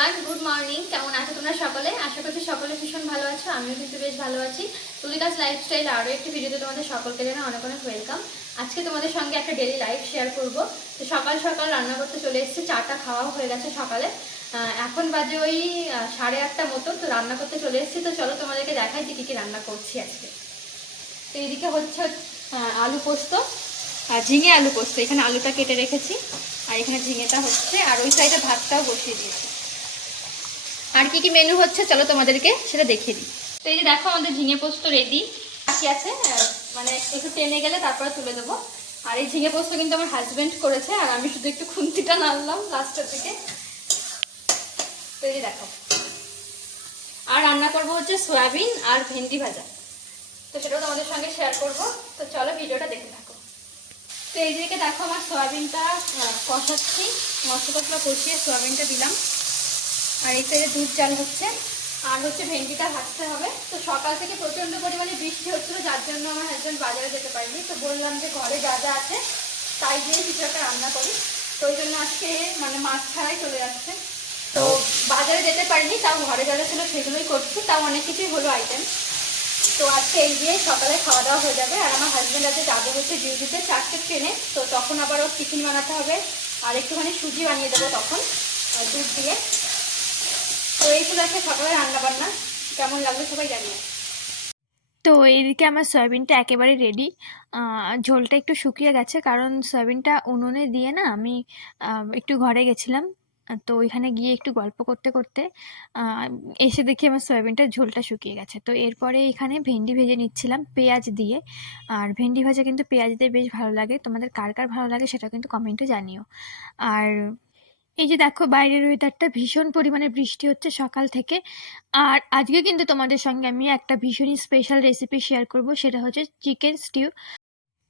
Everyone good morning কেমন আছো তোমরা সকলে? আশা করছি সকলে ভীষণ ভালো আছো, আমিও কিন্তু বেশ ভালো আছি। তুলিকাস লাইফস্টাইল আরও একটি ভিডিওতে তোমাদের সকলকে জানা অনেক অনেক ওয়েলকাম আজকে তোমাদের সঙ্গে একটা ডেলি লাইফ শেয়ার করব। তো সকাল সকাল রান্না করতে চলে এসেছি চাটা খাওয়াও হয়ে গেছে সকালে। এখন বাজে ওই সাড়ে আটটা মতো তো রান্না করতে চলে এসেছি। তো চলো তোমাদেরকে দেখাই যে কী কী রান্না করছি আজকে। তো এইদিকে হচ্ছে আলু পোস্ত আর ঝিঙে আলু পোস্ত। এখানে আলুটা কেটে রেখেছি। আর এখানে ঝিঙেটা হচ্ছে, আর ওই সাইডে ভাতটাও বসিয়ে দিয়েছি। আর কি কি মেনু হচ্ছে চলো তোমাদেরকে সেটা দেখিয়ে দিই। তো এই যে দেখো আমাদের ঝিঙে পোস্ত রেডি বাকি আছে মানে একটু টেনে গেলে তারপরে তুলে দেবো। আর এই ঝিঙে পোস্ত কিন্তু আমার হাজব্যান্ড করেছে, আর আমি শুধু একটু খুন্তিটা নাড়লাম লাস্টের দিকে। তো এই যে দেখো। আর রান্না করব হচ্ছে সয়াবিন আর ভেন্ডি ভাজা। তো সেটাও তোমাদের সঙ্গে শেয়ার করব। তো চলো ভিডিওটা দেখে থাকো। তো এই দিকে দেখো আমার সয়াবিনটা কষাচ্ছি। মশলা টসলা কষিয়ে সয়াবিনটা দিলাম। আর এই সাইডে দুধ চাল হচ্ছে। আর হচ্ছে ভেন্ডিটা ভাজতে হবে। তো সকাল থেকে প্রচণ্ড পরিমাণে বৃষ্টি হচ্ছিল যার জন্য আমার হাজব্যান্ড বাজারে যেতে পারিনি। তো বললাম যে ঘরে যা যা আছে তাই দিয়ে কিছু একটা রান্না করি। তো ওই জন্য আজকে মানে মাছ ছাড়াই চলে যাচ্ছে তো বাজারে যেতে পারিনি তাও ঘরে যা যা ছিল সেগুলোই করছি। তাও অনেক কিছুই হলো আইটেম তো আজকে এই দিয়ে সকালে খাওয়া দাওয়া হয়ে যাবে। আর আমার হাজব্যান্ড আজকে যাবে হচ্ছে ডিউটিতে চারটে ট্রেনে। তো তখন আবার ওর টিফিন বানাতে হবে। আর একটুখানি সুজি বানিয়ে দেবো তখন দুধ দিয়ে। তো এই এইদিকে আমার সয়াবিনটা একেবারে রেডি ঝোলটা একটু শুকিয়ে গেছে কারণ সয়াবিনটা উনুনে দিয়ে না আমি একটু ঘরে গেছিলাম। তো ওইখানে গিয়ে একটু গল্প করতে করতে এসে দেখি আমার সয়াবিনটার ঝোলটা শুকিয়ে গেছে। তো এরপরে এখানে ভেন্ডি ভেজে নিচ্ছিলাম পেঁয়াজ দিয়ে। আর ভেন্ডি ভাজা কিন্তু পেঁয়াজ দিয়ে বেশ ভালো লাগে। তোমাদের কার কার ভালো লাগে সেটা কিন্তু কমেন্টে জানিও। আর এই যে দেখো বাইরের ওয়েদারটা ভীষণ পরিমাণে বৃষ্টি হচ্ছে সকাল থেকে। আর আজকে কিন্তু তোমাদের সঙ্গে আমি একটা ভীষণই স্পেশাল রেসিপি শেয়ার করব, সেটা হচ্ছে চিকেন স্টিউ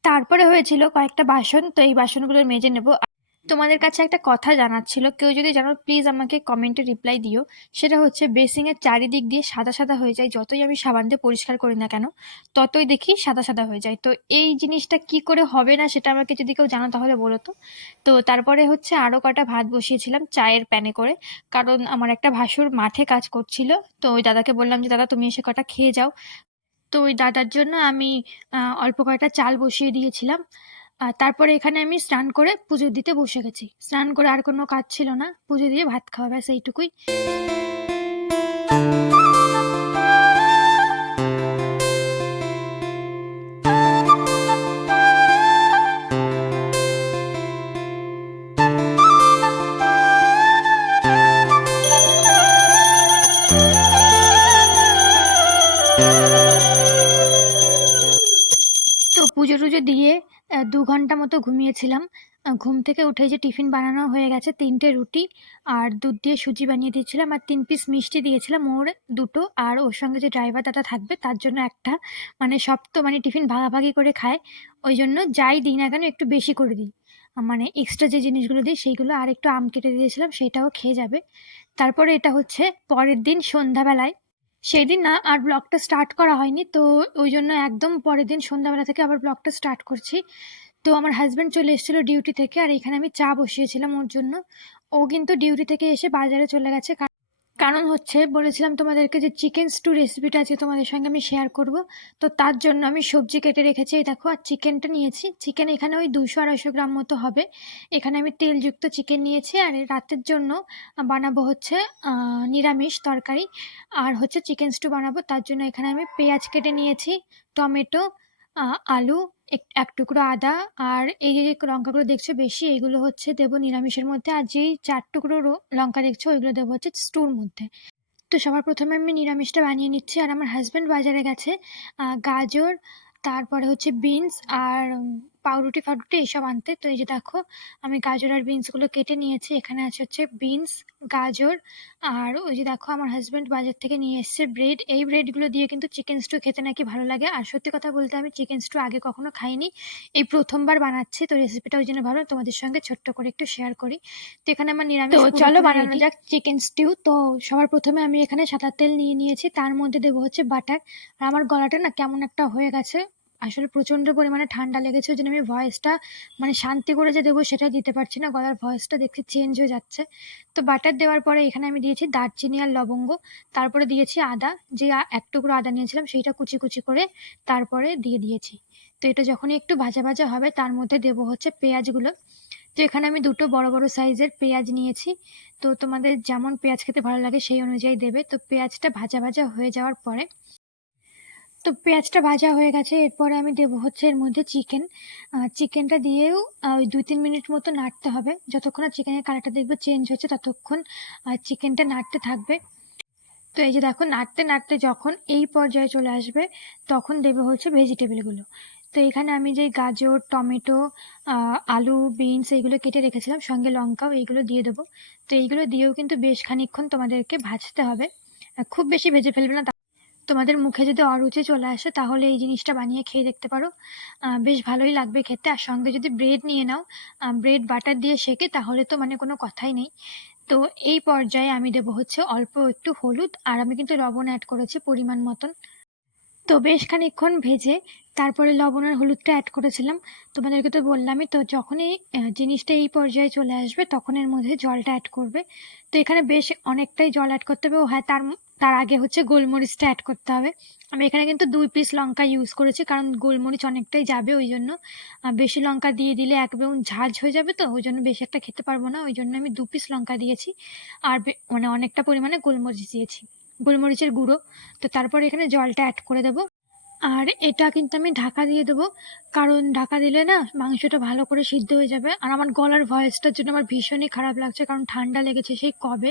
তারপরে হয়েছিল কয়েকটা বাসন, তো এই বাসনগুলো মেজে নেব। তোমাদের কাছে একটা কথা জানার ছিল। কেউ যদি জানো প্লিজ আমাকে কমেন্টে রিপ্লাই দিও। সেটা হচ্ছে বেসিংয়ের চারিদিক দিয়ে সাদা সাদা হয়ে যায়, যতই আমি সাবান দিয়ে পরিষ্কার করি না কেন, ততই দেখি সাদা সাদা হয়ে যায়। তো এই জিনিসটা কি করে হবে না, সেটা আমাকে যদি কেউ জানো তাহলে বলো তো। তো তারপরে হচ্ছে আরও কটা ভাত বসিয়েছিলাম চায়ের প্যানে করে। কারণ আমার একটা ভাসুর মাঠে কাজ করছিল। তো ওই দাদাকে বললাম যে, দাদা, তুমি এসে কটা খেয়ে যাও। তো ওই দাদার জন্য আমি অল্প কয়টা চাল বসিয়ে দিয়েছিলাম। আর তারপরে এখানে আমি স্নান করে পুজো দিতে বসে গেছি। স্নান করে আর কোনো কাজ ছিল না। পুজো দিয়ে ভাত খাওয়া, ব্যাস এইটুকুই। পুজো টুজো দিয়ে দু ঘণ্টা মতো ঘুমিয়েছিলাম। ঘুম থেকে উঠে যে টিফিন বানানো হয়ে গেছে, তিনটে রুটি আর দুধ দিয়ে সুজি বানিয়ে দিয়েছিলাম আর তিন পিস মিষ্টি দিয়েছিলাম ওর দুটো। আর ওর সঙ্গে যে ড্রাইভার দাদা থাকবে, তার জন্য একটা। মানে সব তো মানে টিফিন ভাগাভাগি করে খায়। ওই জন্য যাই দিই না কেন একটু বেশি করে দিই। মানে এক্সট্রা যে জিনিসগুলো দিই, সেইগুলো আর একটু আম কেটে দিয়েছিলাম, সেটাও খেয়ে যাবে। তারপরে এটা হচ্ছে পরের দিন সন্ধ্যাবেলায় সেই দিন না আর ব্লগটা স্টার্ট করা হয়নি, তো ওই জন্য একদম পরের দিন সন্ধ্যাবেলা থেকে আবার ব্লগটা স্টার্ট করছি। তো আমার হাজব্যান্ড চলে এসেছিল ডিউটি থেকে আর এখানে আমি চা বসিয়েছিলাম ওর জন্য। ও কিন্তু ডিউটি থেকে এসে বাজারে চলে গেছে। কারণ হচ্ছে বলেছিলাম তোমাদেরকে যে চিকেন স্টু রেসিপিটা আছে তোমাদের সঙ্গে আমি শেয়ার করব। তো তার জন্য আমি সবজি কেটে রেখেছি, এই দেখো, আর চিকেনটা নিয়েছি। চিকেন এখানে ওই দুশো আড়াইশো গ্রাম মতো হবে। এখানে আমি তেলযুক্ত চিকেন নিয়েছি আর রাতের জন্য বানাবো হচ্ছে নিরামিষ তরকারি। আর হচ্ছে চিকেন স্টু বানাবো, তার জন্য এখানে আমি পেঁয়াজ কেটে নিয়েছি, টমেটো আলু, এক টুকরো আদা আর এই যে লঙ্কাগুলো দেখছ বেশি এইগুলো হচ্ছে দেবো নিরামিষের মধ্যে আর যেই চার টুকরো রো- লঙ্কা দেখছ, ওইগুলো দেবো হচ্ছে স্টুর মধ্যে। তো সবার প্রথমে আমি নিরামিষটা বানিয়ে নিচ্ছি আর আমার হাজব্যান্ড বাজারে গেছে গাজর, তারপরে হচ্ছে বিনস আর পাউরুটি ফাউরুটি এইসব আনতে। তো এই যে দেখো আমি গাজর আর বিনসগুলো কেটে নিয়েছি। এখানে আছে হচ্ছে বিনস গাজর আর ওই যে দেখো আমার হাজব্যান্ড বাজার থেকে নিয়ে এসেছে ব্রেড এই ব্রেডগুলো দিয়ে কিন্তু চিকেন স্টু খেতে নাকি ভালো লাগে। আর সত্যি কথা বলতে আমি চিকেন স্টু আগে কখনো খাইনি। এই প্রথমবার বানাচ্ছি তো রেসিপিটা ওই জন্য ভালো। তোমাদের সঙ্গে ছোট্ট করে একটু শেয়ার করি। তো এখানে আমার নিরামিষ তো চলো বানানো যাক চিকেন স্টিউ তো সবার প্রথমে আমি এখানে সাদা তেল নিয়ে নিয়েছি। তার মধ্যে দেবো হচ্ছে বাটার আর আমার গলাটা না কেমন একটা হয়ে গেছে। আসলে প্রচণ্ড পরিমাণে ঠান্ডা লেগেছে, ওই জন্য আমি ভয়েসটা মানে শান্তি করে যে দেবো সেটা দিতে পারছি না। গলার ভয়েসটা দেখছি চেঞ্জ হয়ে যাচ্ছে। তো বাটার দেওয়ার পরে এখানে আমি দিয়েছি দারচিনি আর লবঙ্গ, তারপরে দিয়েছি আদা, যে এক টুকরো আদা নিয়েছিলাম সেইটা কুচি কুচি করে তারপরে দিয়ে দিয়েছি। তো এটা যখনই একটু ভাজা ভাজা হবে তার মধ্যে দেবো হচ্ছে পেঁয়াজগুলো। তো এখানে আমি দুটো বড় বড় সাইজের পেঁয়াজ নিয়েছি। তো তোমাদের যেমন পেঁয়াজ খেতে ভালো লাগে সেই অনুযায়ী দেবে। তো পেঁয়াজটা ভাজা ভাজা হয়ে যাওয়ার পরে তো পেঁয়াজটা ভাজা হয়ে গেছে, এরপরে আমি দেবো হচ্ছে এর মধ্যে চিকেন চিকেনটা দিয়েও ওই দুই তিন মিনিট মতো নাড়তে হবে। যতক্ষণ না চিকেনের কালারটা দেখবে চেঞ্জ হচ্ছে, ততক্ষণ চিকেনটা নাড়তে থাকবে। তো এই যে দেখো, নাড়তে নাড়তে যখন এই পর্যায়ে চলে আসবে, তখন দেবে হচ্ছে ভেজিটেবলগুলো তো এখানে আমি যে গাজর, টমেটো আলু বিনস এইগুলো কেটে রেখেছিলাম, সঙ্গে লঙ্কাও এইগুলো দিয়ে দেবো। তো এইগুলো দিয়েও কিন্তু বেশ খানিক্ষণ তোমাদেরকে ভাজতে হবে। খুব বেশি ভেজে ফেলবে না তোমাদের মুখে যদি অরুচি চলে আসে, তাহলে এই জিনিসটা বানিয়ে খেয়ে দেখতে পারো। বেশ ভালোই লাগবে খেতে। আর সঙ্গে যদি ব্রেড নিয়ে নাও ব্রেড বাটার দিয়ে শেখে, তাহলে তো মানে কোনো কথাই নেই। তো এই পর্যায়ে আমি দেবো হচ্ছে অল্প একটু হলুদ, আর আমি কিন্তু লবণ অ্যাড করেছি পরিমাণ মতন। তো বেশ খানিকক্ষণ ভেজে তারপরে লবণ আর হলুদটা অ্যাড করেছিলাম। তোমাদেরকে তো বললামই, তো যখনই জিনিসটা এই পর্যায়ে চলে আসবে, তখন এর মধ্যে জলটা অ্যাড করবে। তো এখানে বেশ অনেকটাই জল অ্যাড করতে হবে ও হ্যাঁ তার তার আগে হচ্ছে গোলমরিচটা অ্যাড করতে হবে। আমি এখানে কিন্তু দুই পিস লঙ্কা ইউজ করেছি, কারণ গোলমরিচ অনেকটাই যাবে ওই জন্য। বেশি লঙ্কা দিয়ে দিলে একদম ঝাঁঝ হয়ে যাবে তো, ওই জন্য বেশি একটা খেতে পারব না, ওই জন্য আমি দু পিস লঙ্কা দিয়েছি। আর মানে অনেকটা পরিমাণে গোলমরিচ দিয়েছি। গোলমরিচের গুঁড়ো। তো তারপর এখানে জলটা অ্যাড করে দেবো। আর এটা কিন্তু আমি ঢাকা দিয়ে দেবো। কারণ ঢাকা দিলে না মাংসটা ভালো করে সিদ্ধ হয়ে যাবে। আর আমার গলার ভয়েসটার জন্য আমার ভীষণই খারাপ লাগছে, কারণ ঠান্ডা লেগেছে সেই কবে।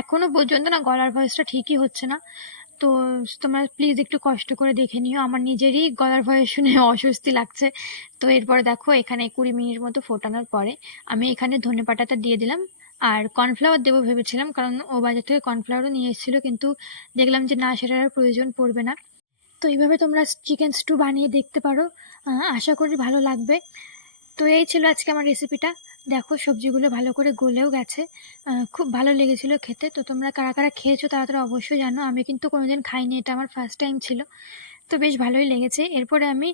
এখনও পর্যন্ত না গলার ভয়েসটা ঠিকই হচ্ছে না। তো তোমরা প্লিজ একটু কষ্ট করে দেখে নিও। আমার নিজেরই গলার ভয়েস শুনে অস্বস্তি লাগছে। তো এরপরে দেখো এখানে কুড়ি মিনিট মতো ফোটানোর পরে আমি এখানে ধনে পাতাটা দিয়ে দিলাম। আর কর্নফ্লাওয়ার দেবো ভেবেছিলাম, কারণ ও বাজার থেকে কর্নফ্লাওয়ারও নিয়ে এসেছিল, কিন্তু দেখলাম যে না, সেটার আর প্রয়োজন পড়বে না। তো এইভাবে তোমরা চিকেন স্টু বানিয়ে দেখতে পারো আশা করি ভালো লাগবে। তো এই ছিল আজকে আমার রেসিপিটা। দেখো, সবজিগুলো ভালো করে গলেও গেছে খুব ভালো লেগেছিল খেতে। তো তোমরা কারা কারা খেয়েছো তারা তারা অবশ্যই জানো। আমি কিন্তু কোনোদিন খাইনি, এটা আমার ফার্স্ট টাইম ছিল। তো বেশ ভালোই লেগেছে। এরপরে আমি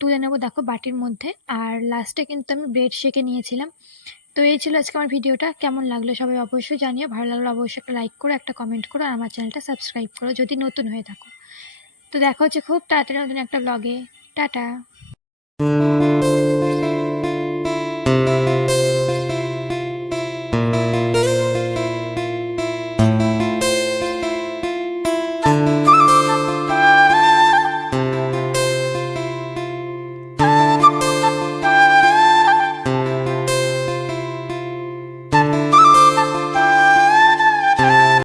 তুলে নেব, দেখো, বাটির মধ্যে। আর লাস্টে কিন্তু আমি ব্রেড শেকে নিয়েছিলাম। তো এই ছিল আজকে আমার ভিডিওটা। কেমন লাগল সবাই অবশ্যই জানিও। ভালো লাগল অবশ্যই একটা লাইক করো, একটা কমেন্ট করো, আর আমার চ্যানেলটা সাবস্ক্রাইব করো যদি নতুন হয়ে থাকো। তো দেখা হচ্ছে খুব তাড়াতাড়ি নতুন একটা ব্লগে টাটা।